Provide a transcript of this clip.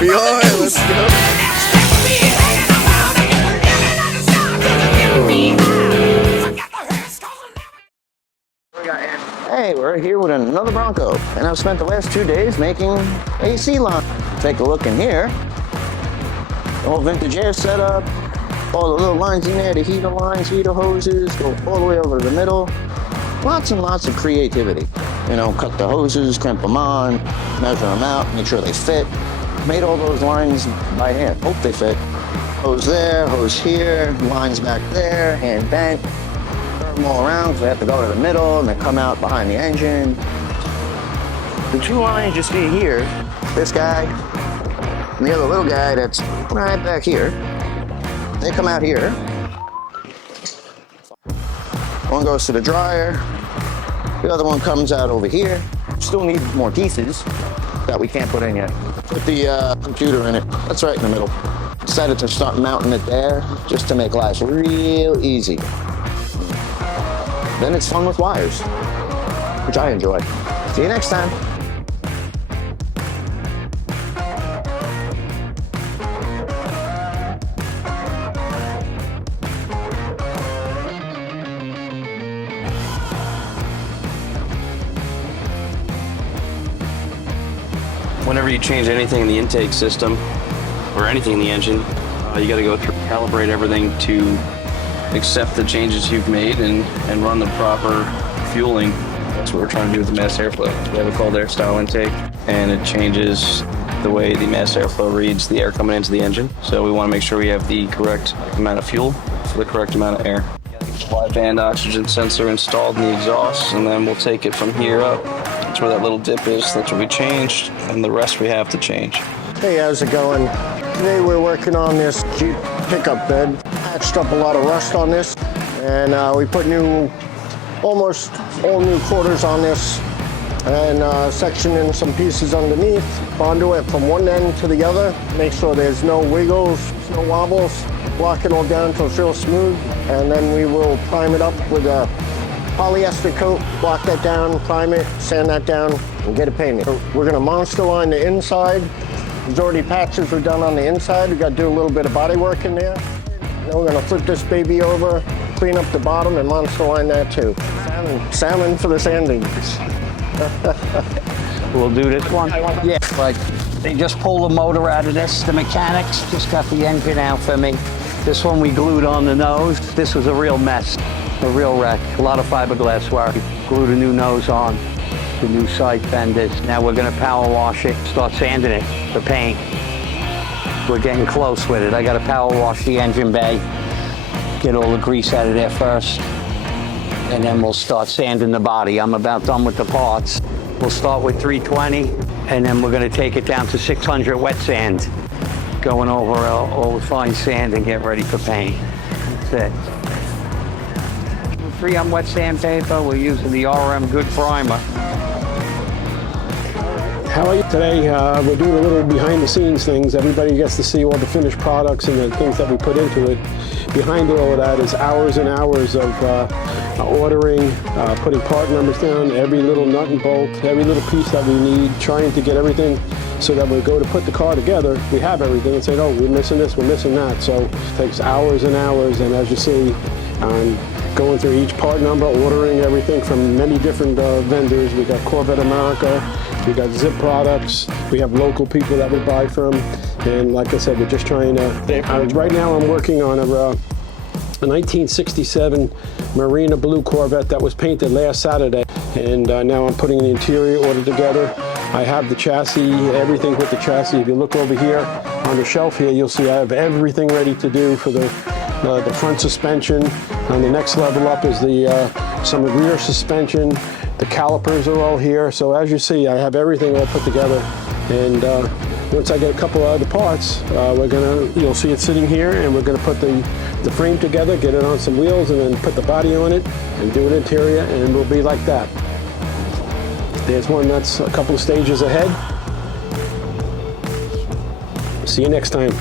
behind. Let's go. Hey, we're here with another Bronco, and I've spent the last 2 days making AC line. Take a look in here. The whole vintage air setup, all the little lines in there, the heater lines, heater hoses, go all the way over to the middle. Lots and lots of creativity. You know, cut the hoses, crimp them on, measure them out, make sure they fit. Made all those lines by hand. Hope they fit. Hose there, hose here, lines back there, hand bent. Turn them all around because they have to go to the middle and they come out behind the engine. The two lines you see here, this guy and the other little guy that's right back here, they come out here. One goes to the dryer, the other one comes out over here. Still need more pieces that we can't put in yet. Put the computer in it. That's right in the middle. Decided to start mounting it there just to make life real easy. Then it's fun with wires, which I enjoy. See you next time. Whenever you change anything in the intake system or anything in the engine, you got to go through, calibrate everything to accept the changes you've made and run the proper fueling. That's what we're trying to do with the mass airflow. We have a cold air style intake, and it changes the way the mass airflow reads the air coming into the engine. So we want to make sure we have the correct amount of fuel for the correct amount of air. Wideband oxygen sensor installed in the exhaust, and then we'll take it from here up. That's where that little dip is. That's what we changed, and the rest we have to change. Hey, how's it going? Today we're working on this Jeep pickup bed. Patched up a lot of rust on this, and we put almost all new quarters on this, and sectioned in some pieces underneath. Bondo it from one end to the other. Make sure there's no wiggles, no wobbles. Block it all down until it's real smooth, and then we will prime it up with a polyester coat, block that down, prime it, sand that down, and get it painted. We're gonna monster line the inside. There's already patches we've done on the inside. We gotta do a little bit of body work in there. Then we're gonna flip this baby over, clean up the bottom, and monster line that too. Salmon for the sanding. We'll do this one. Yeah, but they just pulled the motor out of this. The mechanics just got the engine out for me. This one we glued on the nose. This was a real mess. A real wreck. A lot of fiberglass wire. Glued a new nose on, the new side fenders. Now we're gonna power wash it, start sanding it for paint. We're getting close with it. I gotta power wash the engine bay, get all the grease out of there first, and then we'll start sanding the body. I'm about done with the parts. We'll start with 320, and then we're gonna take it down to 600 wet sand, going over all the fine sand and get ready for paint. That's it. 3 on wet sandpaper. We're using the RM Good Primer. How are you today? We're doing a little behind the scenes things. Everybody gets to see all the finished products and the things that we put into it. Behind all of that is hours and hours of ordering, putting part numbers down, every little nut and bolt, every little piece that we need, trying to get everything so that when we go to put the car together, we have everything and say, oh, we're missing this, we're missing that. So it takes hours and hours, and as you see, going through each part number, ordering everything from many different vendors. We got Corvette America, we got Zip Products, we have local people that we buy from, and like I said, we're just trying to, right now I'm working on a 1967 Marina Blue Corvette that was painted last Saturday, and now I'm putting the interior order together. I have the chassis, everything with the chassis. If you look over here on the shelf here, you'll see I have everything ready to do for the front suspension. And the next level up is some rear suspension. The calipers are all here. So as you see, I have everything all put together. And once I get a couple of other parts, you'll see it sitting here, and we're gonna put the frame together, get it on some wheels, and then put the body on it, and do an interior, and we'll be like that. There's one that's a couple of stages ahead. See you next time.